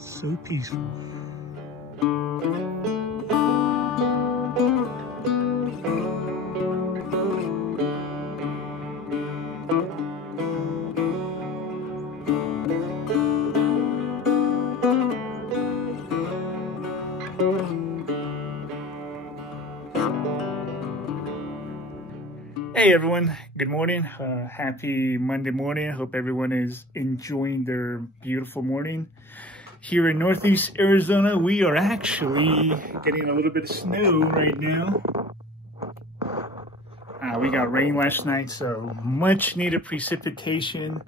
So peaceful. Hey everyone, good morning. Happy Monday morning. Hope everyone is enjoying their beautiful morning. Here in Northeast Arizona, we are actually getting a little bit of snow right now. We got rain last night, so much needed precipitation.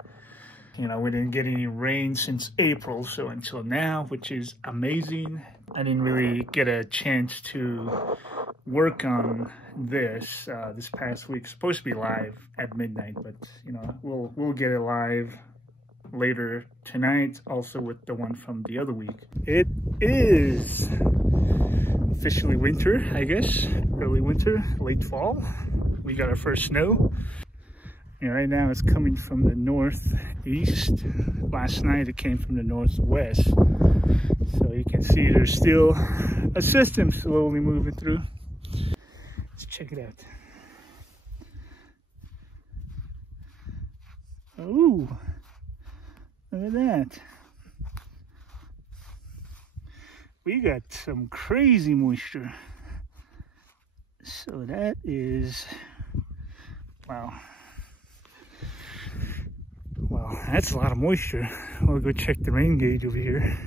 You know, we didn't get any rain since April, so until now, which is amazing. I didn't really get a chance to work on this past week. It's supposed to be live at midnight, but you know, we'll get it live later tonight, also with the one from the other week. It is officially winter, I guess. Early winter, late fall. We got our first snow. And right now it's coming from the northeast. Last night it came from the northwest. So you can see there's still a system slowly moving through. Let's check it out. Oh, look at that. We got some crazy moisture. So that is, wow. Well, that's a lot of moisture. We'll go check the rain gauge over here.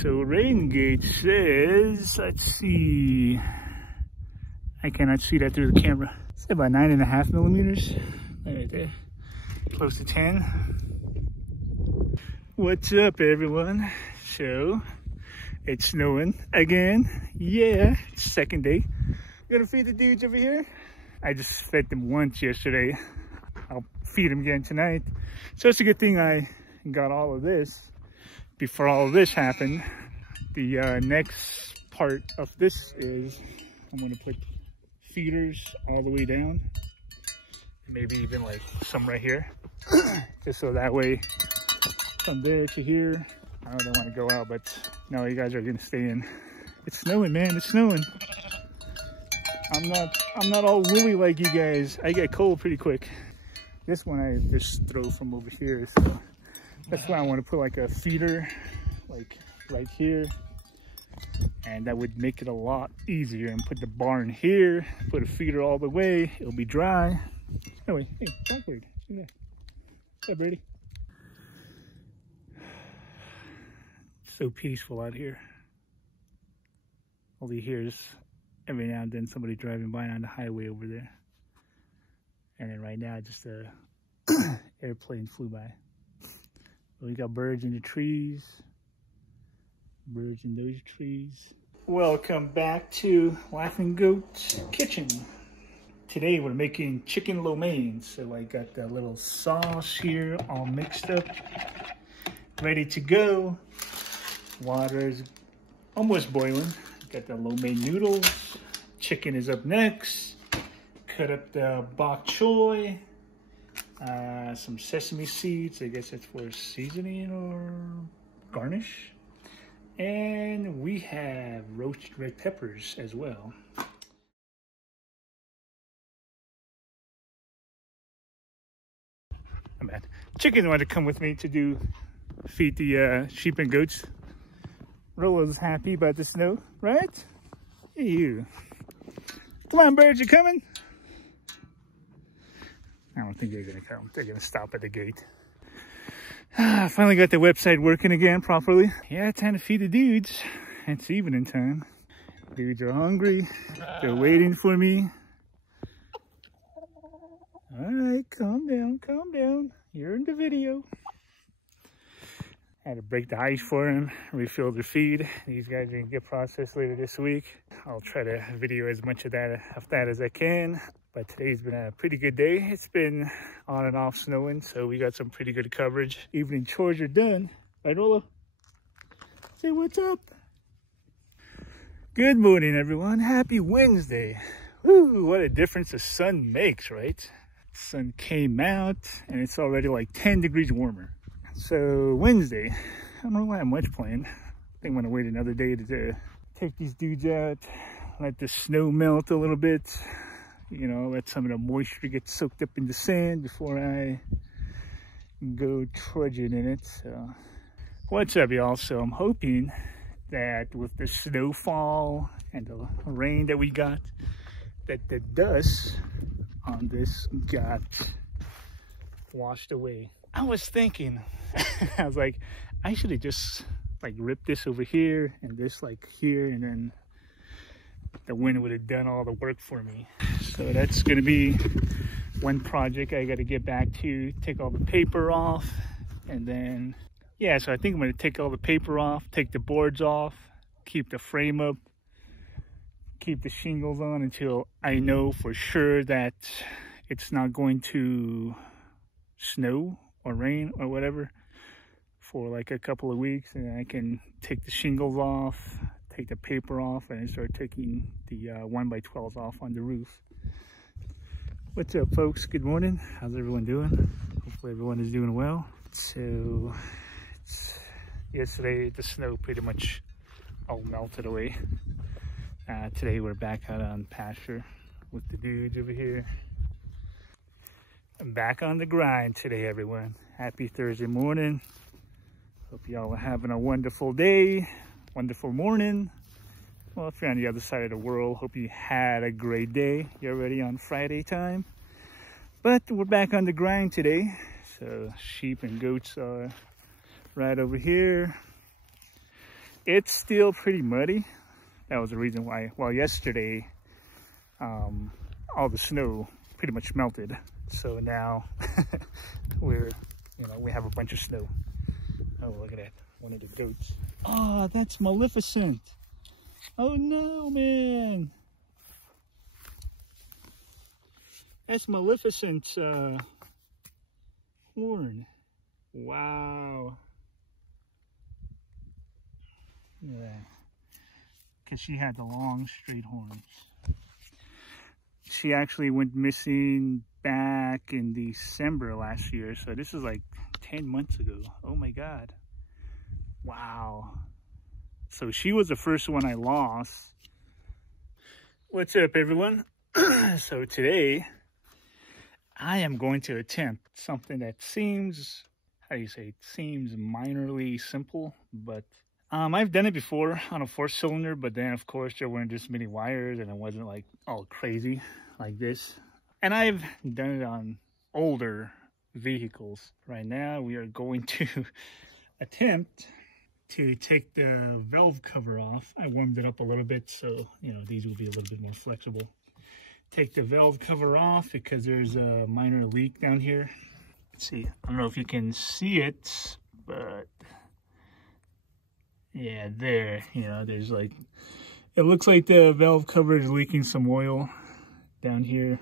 So rain gauge says, let's see. I cannot see that through the camera. It's about 9.5 millimeters. Right there. Close to 10. What's up, everyone? So, it's snowing again. Yeah, it's second day. Gonna feed the dudes over here. I just fed them once yesterday. I'll feed them again tonight. So it's a good thing I got all of this before all of this happened. The next part of this is I'm gonna put feeders all the way down, maybe even like some right here, just so that way from there to here. I don't want to go out, but no, you guys are gonna stay in. It's snowing, man. It's snowing. I'm not all woolly like you guys. I get cold pretty quick. This one I just throw from over here, so that's why I want to put like a feeder like right here, and that would make it a lot easier. And put the barn here, put a feeder all the way, it'll be dry. Anyway, hey, Blackbird, see that? Hey, Brady. So peaceful out here. All you hear is every now and then somebody driving by on the highway over there. And then right now, just a airplane flew by. We got birds in the trees. Birds in those trees. Welcome back to Laughing Goat's Kitchen. Today we're making chicken lo mein. So I got that little sauce here all mixed up, ready to go. Water is almost boiling. Got the lo mein noodles. Chicken is up next. Cut up the bok choy. Some sesame seeds. I guess it's for seasoning or garnish. And we have roasted red peppers as well. I'm bad. Chicken wanted to come with me to feed the sheep and goats. Rolo's happy about the snow, right? Hey, you. Come on, birds, you coming? I don't think they're gonna come. They're gonna stop at the gate. I finally got the website working again properly. Yeah, time to feed the dudes. It's evening time. Dudes are hungry. They're waiting for me. All right, calm down, calm down. You're in the video. I had to break the ice for them, refill their feed. These guys are gonna get processed later this week. I'll try to video as much of that as I can. But today's been a pretty good day. It's been on and off snowing, so we got some pretty good coverage. Evening chores are done. Right, Rolo? Say what's up. Good morning, everyone. Happy Wednesday. Woo, what a difference the sun makes, right? The sun came out, and it's already like 10 degrees warmer. So Wednesday, I don't really have much planned. I think I'm gonna wait another day to take these dudes out, let the snow melt a little bit, you know, let some of the moisture get soaked up in the sand before I go trudging in it. So what's up, y'all? So I'm hoping that with the snowfall and the rain that we got, that the dust on this got washed away. I was thinking, I was like, I should have just like ripped this over here and this like here, and then the wind would have done all the work for me. So that's gonna be one project I got to get back to, take all the paper off, and then yeah, so I think I'm gonna take all the paper off, take the boards off, keep the frame up, keep the shingles on until I know for sure that it's not going to snow or rain or whatever for like a couple of weeks, and I can take the shingles off, take the paper off, and start taking the 1x12s off on the roof. What's up, folks? Good morning. How's everyone doing? Hopefully everyone is doing well. So yesterday the snow pretty much all melted away. Today we're back out on pasture with the dudes over here. I'm back on the grind today, everyone. Happy Thursday morning. Hope y'all are having a wonderful day, wonderful morning. Well, if you're on the other side of the world, hope you had a great day. You're already on Friday time. But we're back on the grind today. So sheep and goats are right over here. It's still pretty muddy. That was the reason why, well, yesterday, all the snow pretty much melted. So now we have a bunch of snow. Oh, look at that, one of the goats. Oh, that's Maleficent. Oh no, man. That's Maleficent's horn. Wow. Yeah. Because she had the long, straight horns. She actually went missing back in December last year. So this is like 10 months ago. Oh my God. Wow. So she was the first one I lost. What's up, everyone? So today I am going to attempt something that seems, how do you say, it seems minorly simple, but I've done it before on a 4-cylinder, but then of course there weren't this many wires and it wasn't like all crazy like this. And I've done it on older vehicles. Right now we are going to attempt to take the valve cover off. I warmed it up a little bit, so you know these will be a little bit more flexible. Take the valve cover off because there's a minor leak down here. Let's see, I don't know if you can see it, but yeah, there, you know, there's like, it looks like the valve cover is leaking some oil down here.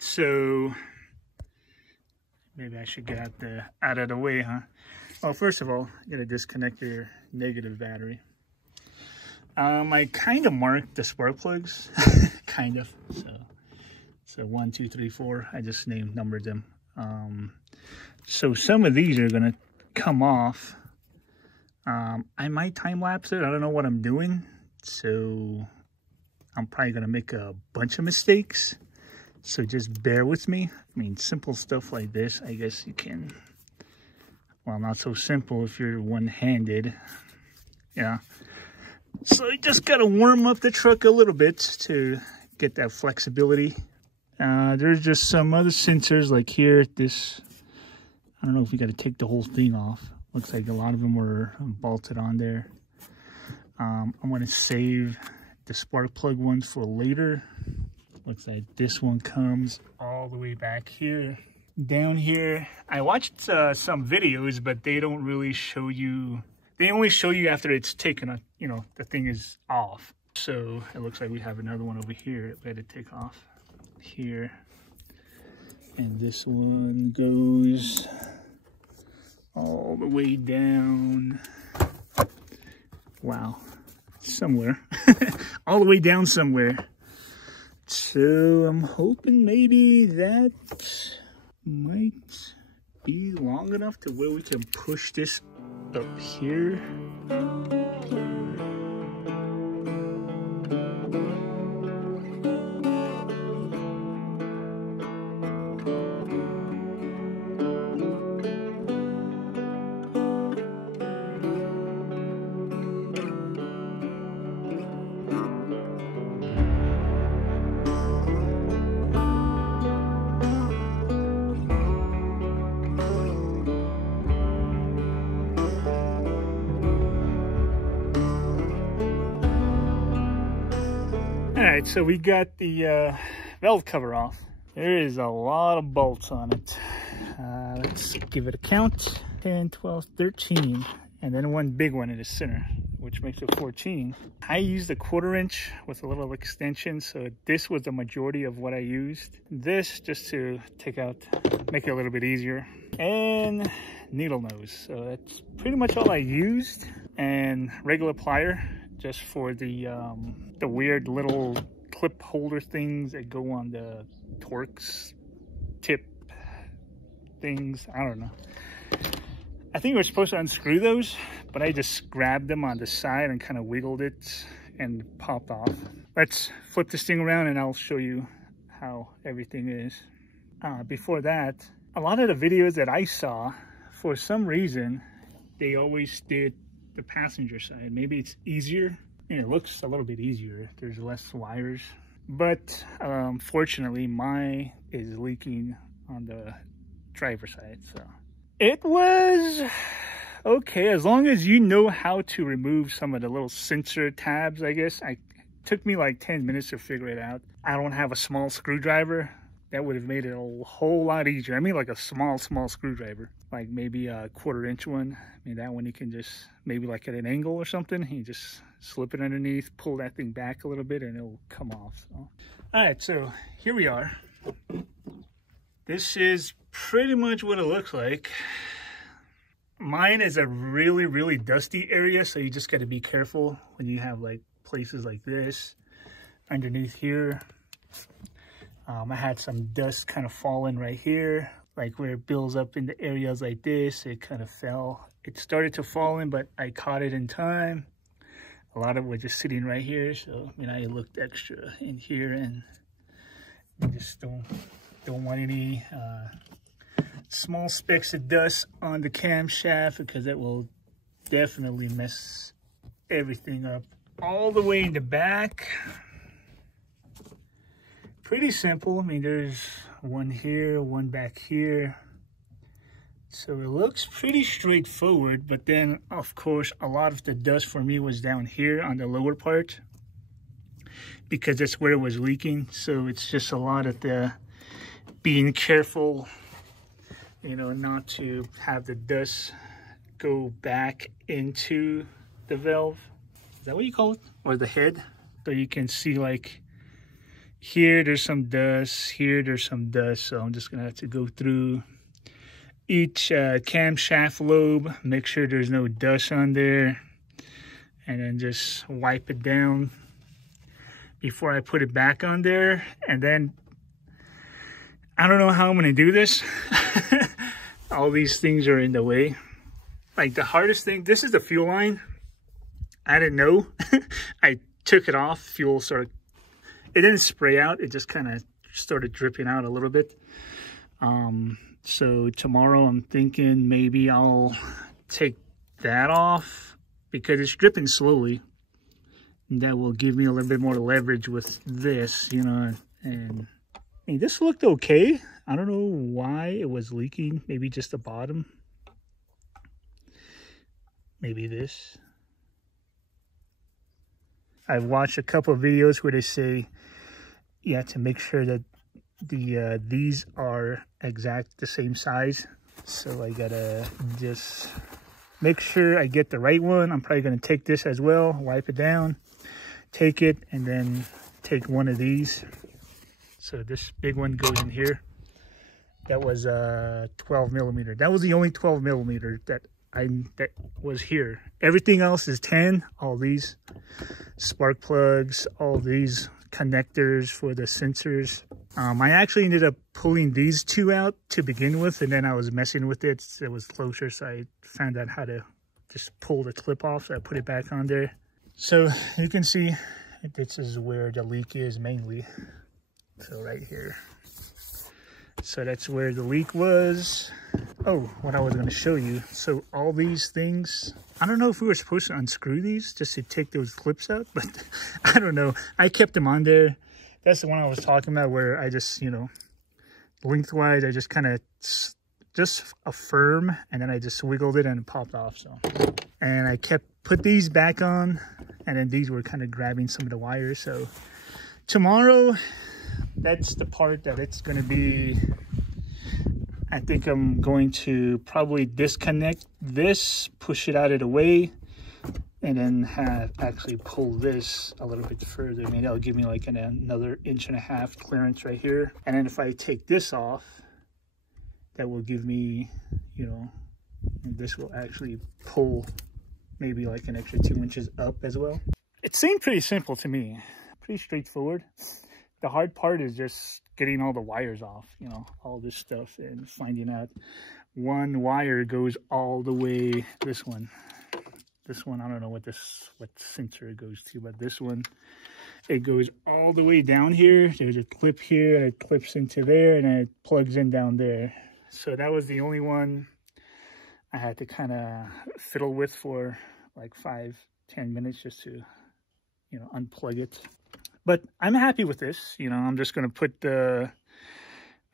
So maybe I should get out of the way, huh? Well, first of all, you gotta disconnect your negative battery. I kind of marked the spark plugs, kind of. So 1, 2, 3, 4. I just numbered them. So some of these are gonna come off. I might time lapse it. I don't know what I'm doing, so I'm probably gonna make a bunch of mistakes. So just bear with me. I mean, simple stuff like this, I guess you can. Well, not so simple if you're one-handed. Yeah. So you just gotta warm up the truck a little bit to get that flexibility. There's just some other sensors like here. This, I don't know if we gotta take the whole thing off. Looks like a lot of them were bolted on there. I'm gonna save the spark plug ones for later. Looks like this one comes all the way back here. Down here, I watched some videos, but they don't really show you, they only show you after it's taken, you know, the thing is off. So it looks like we have another one over here that we had to take off here. And this one goes all the way down. Wow, somewhere. All the way down somewhere. So I'm hoping maybe that might be long enough to where we can push this up here. Alright, so we got the valve cover off. There is a lot of bolts on it. Let's give it a count. 10, 12, 13. And then one big one in the center, which makes it 14. I used a 1/4 inch with a little extension, so this was the majority of what I used. This just to take out, make it a little bit easier. And needle nose. So that's pretty much all I used. And regular plier, just for the weird little clip holder things that go on the Torx tip things. I don't know. I think we're supposed to unscrew those, but I just grabbed them on the side and kind of wiggled it and popped off. Let's flip this thing around and I'll show you how everything is. Before that, a lot of the videos that I saw, for some reason, they always did the passenger side. Maybe it's easier, and it looks a little bit easier. There's less wires. But fortunately, mine is leaking on the driver's side. So it was okay, as long as you know how to remove some of the little sensor tabs, I guess. It took me like 10 minutes to figure it out. I don't have a small screwdriver. That would have made it a whole lot easier. I mean, like a small screwdriver, like maybe a 1/4 inch one. I mean, that one you can just, maybe like at an angle or something, you just slip it underneath, pull that thing back a little bit, and it'll come off. So. All right, so here we are. This is pretty much what it looks like. Mine is a really dusty area, so you just got to be careful when you have like places like this underneath here. I had some dust kind of falling right here, like where it builds up in the areas like this. It kind of fell. It started to fall in, but I caught it in time. A lot of it was just sitting right here, so I mean, I looked extra in here, and I just don't want any small specks of dust on the camshaft, because it will definitely mess everything up. All the way in the back, pretty simple. I mean, there's one here, one back here. So it looks pretty straightforward, but then of course a lot of the dust for me was down here on the lower part, because that's where it was leaking. So it's just a lot of the being careful, you know, not to have the dust go back into the valve. Is that what you call it? Or the head? So you can see, like, here there's some dust, here there's some dust. So I'm just gonna have to go through each camshaft lobe, make sure there's no dust on there, and then just wipe it down before I put it back on there. And then I don't know how I'm gonna do this. All these things are in the way. Like the hardest thing, this is the fuel line. I didn't know. I took it off, fuel started, it didn't spray out, it just kind of started dripping out a little bit. So tomorrow I'm thinking maybe I'll take that off, because it's dripping slowly. And that will give me a little bit more leverage with this, you know. And I mean, this looked okay. I don't know why it was leaking. Maybe just the bottom. Maybe this. I've watched a couple of videos where they say you have to make sure that these are exact the same size. So I gotta just make sure I get the right one. I'm probably gonna take this as well, wipe it down, take it, and then take one of these. So this big one goes in here. That was 12 millimeter. That was the only 12 millimeter that was here. Everything else is 10. All these spark plugs, all these connectors for the sensors. I actually ended up pulling these two out to begin with, and then I was messing with it. It was closer, so I found out how to just pull the clip off, so I put it back on there. So you can see this is where the leak is mainly. So right here. So that's where the leak was. Oh, what I was going to show you. So all these things, I don't know if we were supposed to unscrew these just to take those clips out, but I don't know. I kept them on there. That's the one I was talking about where I just, you know, lengthwise, I just kind of just affirm, and then I just wiggled it and it popped off. So, and I put these back on, and then these were kind of grabbing some of the wires. So tomorrow, that's the part that it's going to be. I think I'm going to probably disconnect this, push it out of the way, and then actually pull this a little bit further. I mean, that'll give me like another 1.5 inch clearance right here. And then if I take this off, that will give me, you know, this will actually pull maybe like an extra 2 inches up as well. It seemed pretty simple to me, pretty straightforward. The hard part is just getting all the wires off, you know, all this stuff, and finding out one wire goes all the way, this one, I don't know what sensor it goes to, but this one, it goes all the way down here. There's a clip here, and it clips into there, and it plugs in down there. So that was the only one I had to kind of fiddle with for like 5-10 minutes just to, you know, unplug it. But I'm happy with this. You know, I'm just going to put the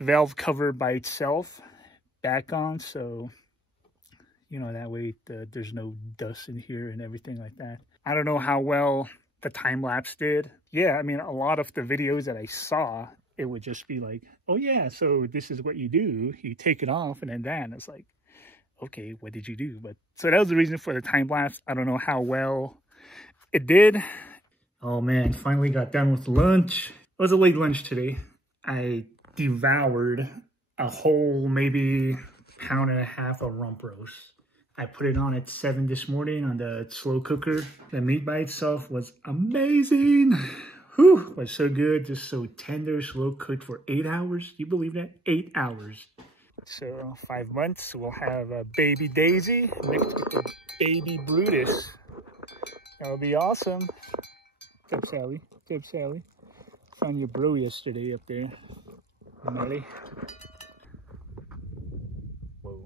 valve cover by itself back on. So, you know, that way there's no dust in here and everything like that. I don't know how well the time lapse did. Yeah, I mean, a lot of the videos that I saw, it would just be like, oh yeah, so this is what you do. You take it off and then that. It's like, okay, what did you do? But so that was the reason for the time lapse. I don't know how well it did. Oh man, finally got done with lunch. It was a late lunch today. I devoured a whole maybe 1.5 pounds of rump roast. I put it on at 7 this morning on the slow cooker. The meat by itself was amazing. Whew, was so good, just so tender, slow cooked for 8 hours. You believe that? 8 hours. So 5 months, we'll have a baby Daisy mixed with the baby Brutus. That'll be awesome. What's up, Sally? What's up, Sally? Found your bro yesterday up there. Melly. Whoa.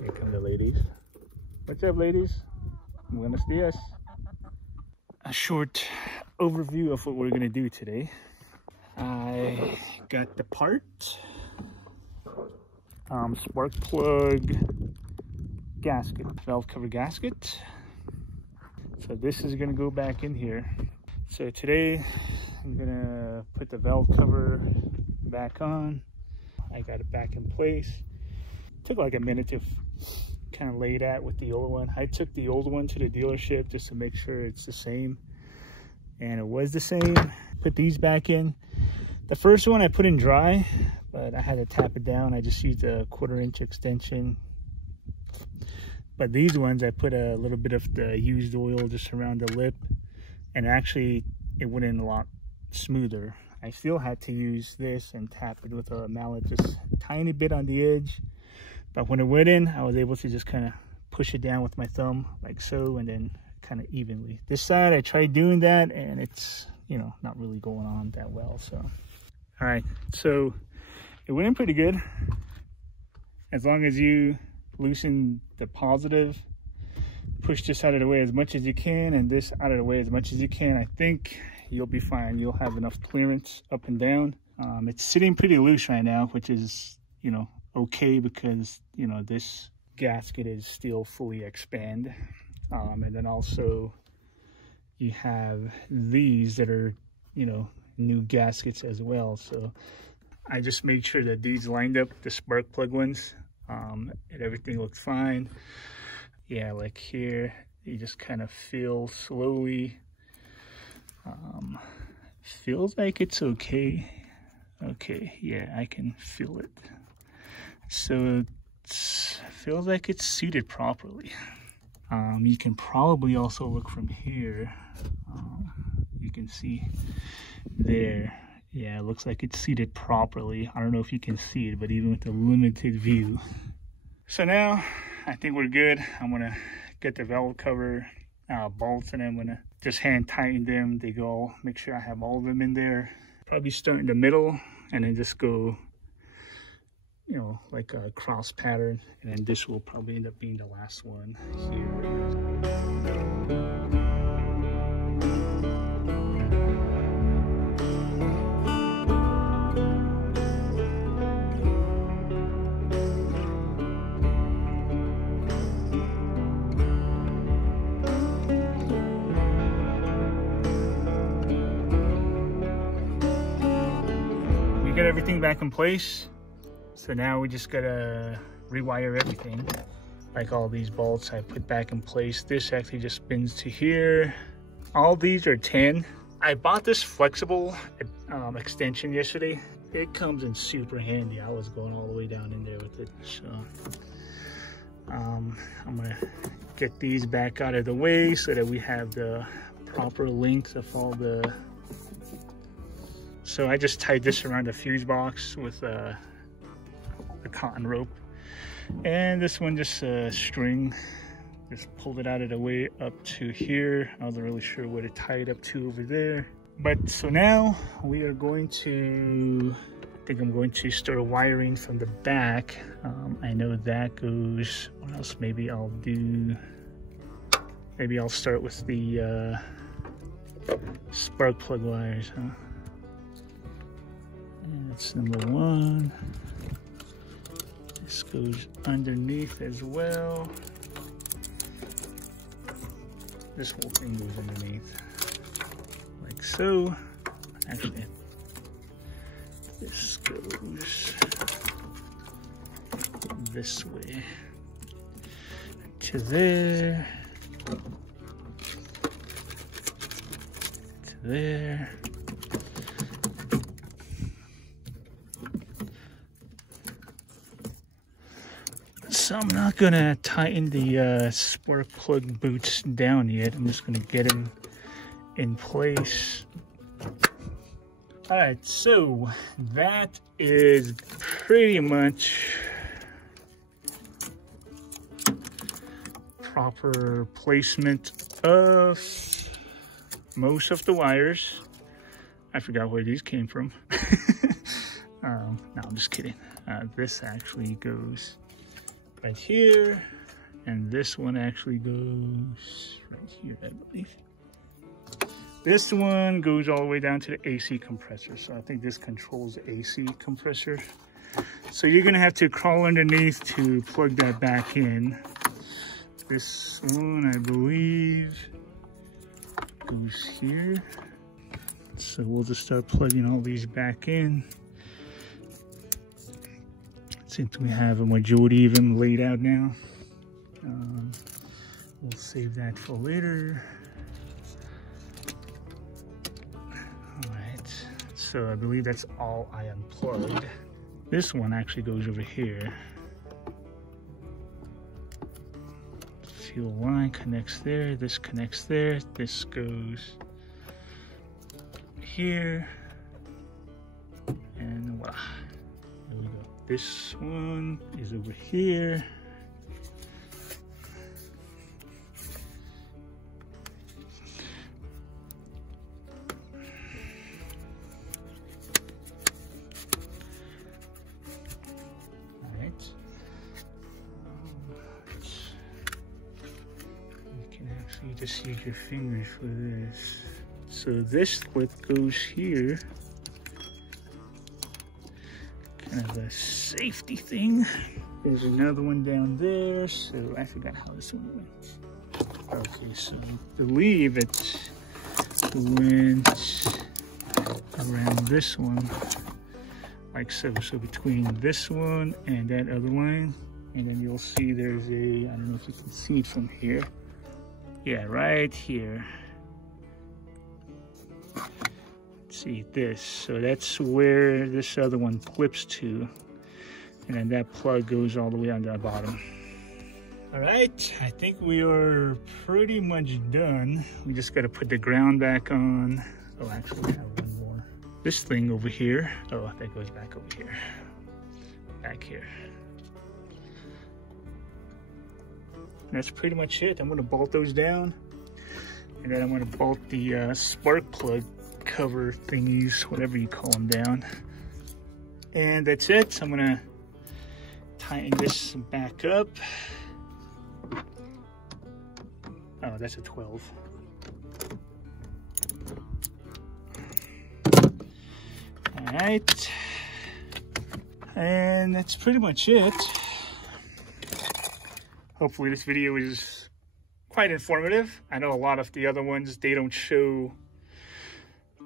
Here come the ladies. What's up, ladies? Buenos dias. A short overview of what we're going to do today. I got the part. Spark plug gasket. Valve cover gasket. So this is going to go back in here. So today I'm going to put the valve cover back on. I got it back in place. Took like a minute to kind of lay it out with the old one. I took the old one to the dealership just to make sure it's the same. And it was the same. Put these back in. The first one I put in dry, but I had to tap it down. I just used a 1/4 inch extension. But these ones, I put a little bit of the used oil just around the lip, and actually it went in a lot smoother. I still had to use this and tap it with a mallet just a tiny bit on the edge. But when it went in, I was able to just kind of push it down with my thumb like so, and then kind of evenly. This side, I tried doing that, and it's, you know, not really going on that well. So, all right, so it went in pretty good. As long as you loosen the positive, push this out of the way as much as you can, and this out of the way as much as you can, I think you'll be fine. You'll have enough clearance up and down. It's sitting pretty loose right now, which is, you know, okay, because, you know, this gasket is still fully expand. And then also you have these that are, you know, new gaskets as well. So I just made sure that these lined up, the spark plug ones, and everything looked fine. Yeah, like here, you just kind of feel slowly. Feels like it's okay. Okay, yeah, I can feel it. So it feels like it's seated properly. You can probably also look from here. You can see there. Yeah, it looks like it's seated properly. I don't know if you can see it, but even with the limited view. So now I think we're good. I'm gonna get the valve cover bolts, and I'm gonna just hand tighten them. They go, make sure I have all of them in there. Probably start in the middle and then just go, you know, like a cross pattern, and then this will probably end up being the last one We get everything back in place. So now we just gotta rewire everything. Like all these bolts I put back in place. This actually just spins to here. All these are 10. I bought this flexible extension yesterday. It comes in super handy. I was going all the way down in there with it. So I'm gonna get these back out of the way so that we have the proper length of all the... So I just tied this around the fuse box with the cotton rope, and this one just a string. Just pulled it out of the way up to here. I wasn't really sure what to tie it up to over there, but so now we are going to, I think I'm going to start wiring from the back. I know that goes, what else? Maybe I'll start with the spark plug wires, huh? And that's number one. This goes underneath as well. This whole thing goes underneath, like so. Actually, this goes this way to there, to there. So I'm not gonna tighten the spark plug boots down yet. I'm just gonna get them in place. All right, so that is pretty much proper placement of most of the wires. I forgot where these came from. No, I'm just kidding. This actually goes right here, and this one actually goes right here, I believe. This one goes all the way down to the AC compressor, so I think this controls the AC compressor. So you're gonna have to crawl underneath to plug that back in. This one, I believe, goes here. So we'll just start plugging all these back in. Since we have a majority of them laid out now, we'll save that for later. All right, so I believe that's all I unplugged. This one actually goes over here. Fuel line connects there, this connects there, this goes here, and voila, there we go. This one is over here. All right. You can actually just use your fingers for this. So this clip goes here. Kind of a safety thing. There's another one down there, so I forgot how this one went. Okay, so I believe it went around this one, like so. So between this one and that other line, and then you'll see there's a, I don't know if you can see it from here. Yeah, right here. See this, so that's where this other one clips to, and then that plug goes all the way on the bottom. All right, I think we are pretty much done. We just got to put the ground back on. Oh, actually we have one more. This thing over here, oh, that goes back over here, back here. that's pretty much it. I'm gonna bolt those down, and then I'm gonna bolt the spark plug cover thingies, whatever you call them, down. And that's it. So I'm gonna tighten this back up. Oh, that's a 12. All right. And that's pretty much it. Hopefully this video is quite informative. I know a lot of the other ones, they don't show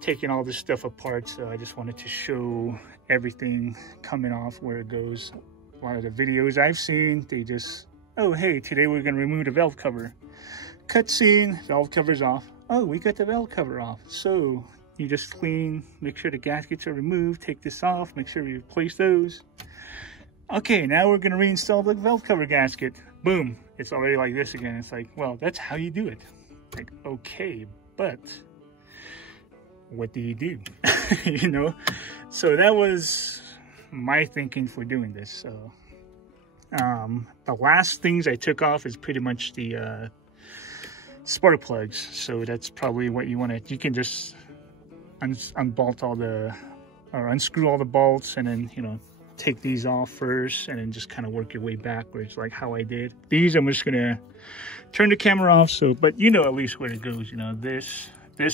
taking all this stuff apart, so I just wanted to show everything coming off where it goes. A lot of the videos I've seen, they just, oh hey, today we're gonna remove the valve cover. Cutscene, valve cover's off. Oh, we got the valve cover off. So you just clean, make sure the gaskets are removed, take this off, make sure we replace those. Okay, now we're gonna reinstall the valve cover gasket. Boom, it's already like this again. It's like, well, that's how you do it. Like, okay, but what do you do? You know? So that was my thinking for doing this. So the last things I took off is pretty much the spark plugs. So that's probably what you want to, you can just unbolt all the, or unscrew all the bolts, and then, you know, take these off first and then just kind of work your way backwards like how I did. These I'm just gonna turn the camera off, so, but you know at least where it goes. You know, this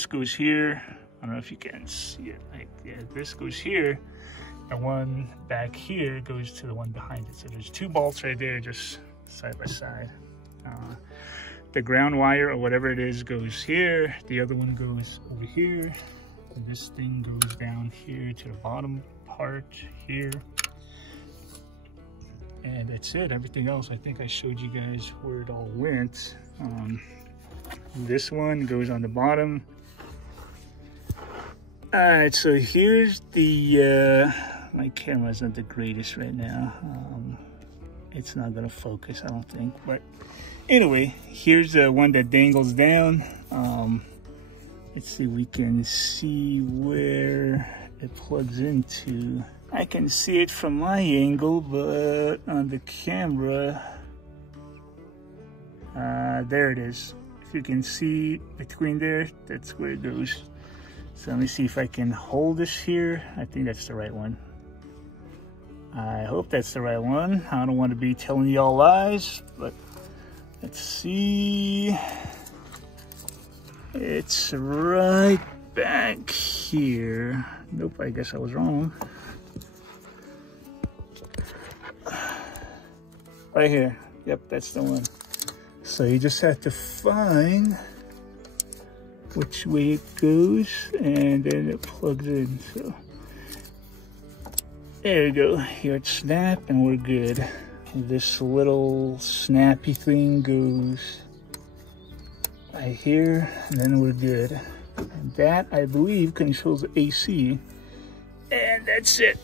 goes here. I don't know if you can see it. Like, yeah, this goes here. The one back here goes to the one behind it. So there's two bolts right there, just side by side. The ground wire or whatever it is goes here. The other one goes over here. And this thing goes down here to the bottom part here. And that's it. Everything else, I think I showed you guys where it all went. This one goes on the bottom. All right, so here's the, my camera's not the greatest right now. It's not gonna focus, I don't think, but anyway, here's the one that dangles down. Let's see if we can see where it plugs into. I can see it from my angle, but on the camera, there it is. If you can see between there, that's where it goes. So let me see if I can hold this here. I think that's the right one. I hope that's the right one. I don't want to be telling you all lies, but let's see. It's right back here. Nope, I guess I was wrong. Right here. Yep, that's the one. So you just have to find which way it goes, and then it plugs in. So there you go. Here it's snap, and we're good. This little snappy thing goes right here, and then we're good. And that, I believe, controls the AC, and that's it.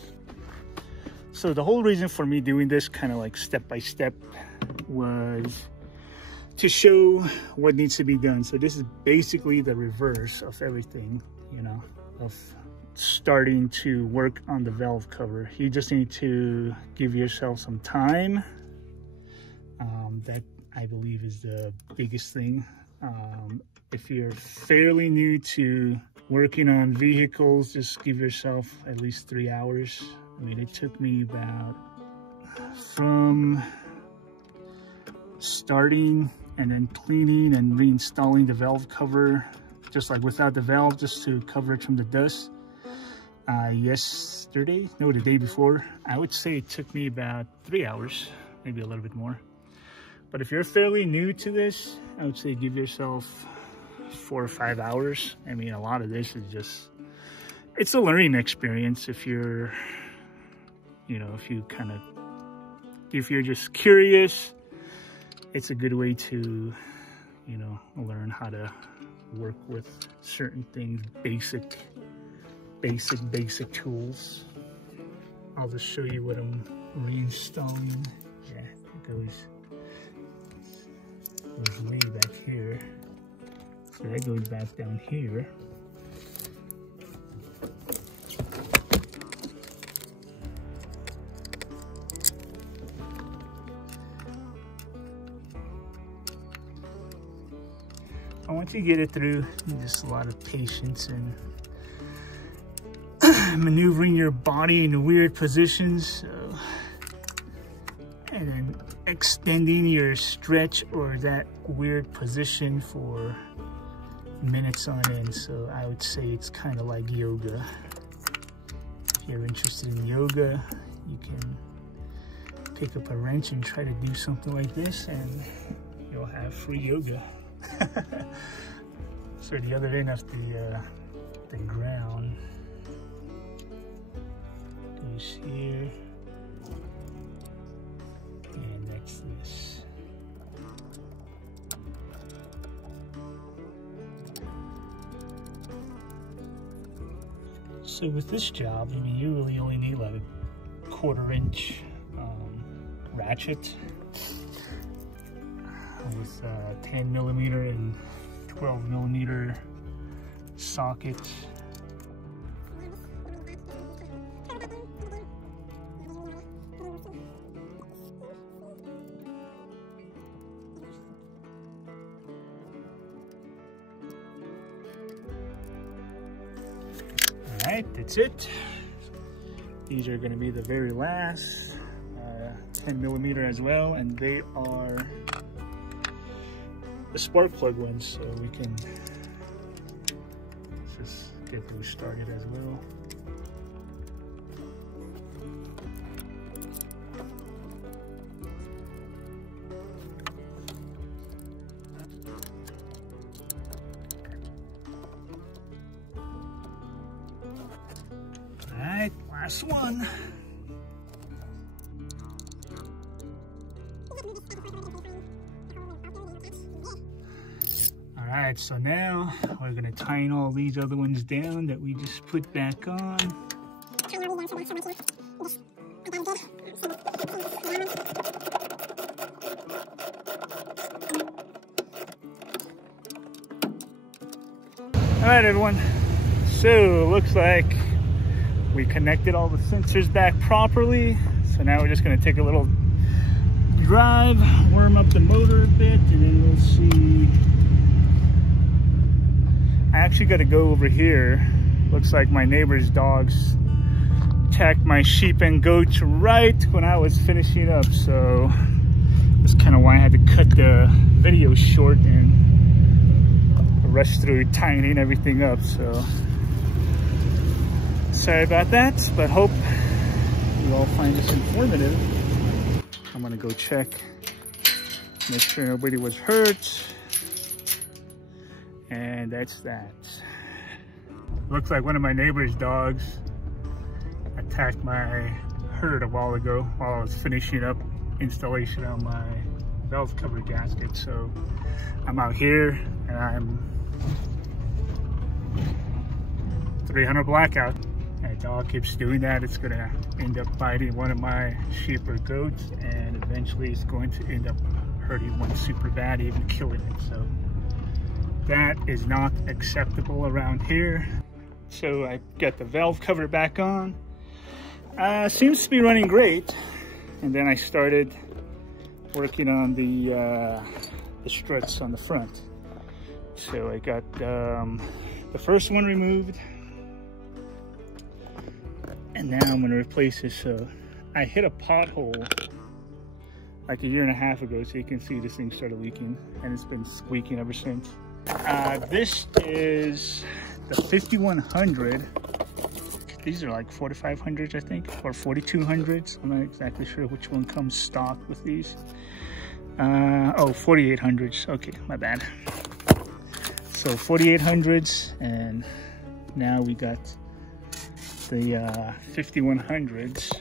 So the whole reason for me doing this kind of like step by step was to show what needs to be done. So this is basically the reverse of everything, you know, of starting to work on the valve cover. You just need to give yourself some time. That, I believe, is the biggest thing. If you're fairly new to working on vehicles, just give yourself at least 3 hours. I mean, it took me about, from starting and then cleaning and reinstalling the valve cover, just like without the valve, just to cover it from the dust. Yesterday, no, the day before, I would say it took me about 3 hours, maybe a little bit more. But if you're fairly new to this, I would say give yourself 4 or 5 hours. I mean, a lot of this is just, it's a learning experience. If you're, you know, if you kind of, if you're just curious, it's a good way to, you know, learn how to work with certain things, basic tools. I'll just show you what I'm reinstalling. Yeah, it goes way back here. So that goes back down here. But once you get it through, just a lot of patience and maneuvering your body in weird positions. So, and then extending your stretch or that weird position for minutes on end. So I would say it's kind of like yoga. If you're interested in yoga, you can pick up a wrench and try to do something like this, and you'll have free yoga. So the other end of the ground goes here, and that's this. So with this job, I mean, you really only need like a 1/4 inch ratchet with 10 millimeter and 12 millimeter socket. All right, that's it. These are going to be the very last 10 millimeter as well, and they are the spark plug ones, so we can just get those started as well. All right, last one. All right, so now we're gonna tighten all these other ones down that we just put back on. All right, everyone. So looks like we connected all the sensors back properly. So now we're just gonna take a little drive, warm up the motor a bit, and then we'll see. I actually got to go over here. Looks like my neighbor's dogs attacked my sheep and goats right when I was finishing up. So that's kind of why I had to cut the video short and rush through tightening everything up. So sorry about that, but hope you all find this informative. I'm gonna go check, make sure nobody was hurt. And that's that. Looks like one of my neighbor's dogs attacked my herd a while ago while I was finishing up installation on my valve cover gasket. So I'm out here and I'm 300 blackout. And the dog keeps doing that. It's gonna end up biting one of my sheep or goats, and eventually it's going to end up hurting one super bad, even killing it. So that is not acceptable around here. So I got the valve cover back on. Seems to be running great. And then I started working on the struts on the front. So I got the first one removed. And now I'm gonna replace this. So I hit a pothole like 1.5 years ago. So you can see this thing started leaking, and it's been squeaking ever since. This is the 5100. These are like 4500s, I think, or 4200s. I'm not exactly sure which one comes stock with these. Oh, 4800s. Okay, my bad. So 4800s, and now we got the 5100s.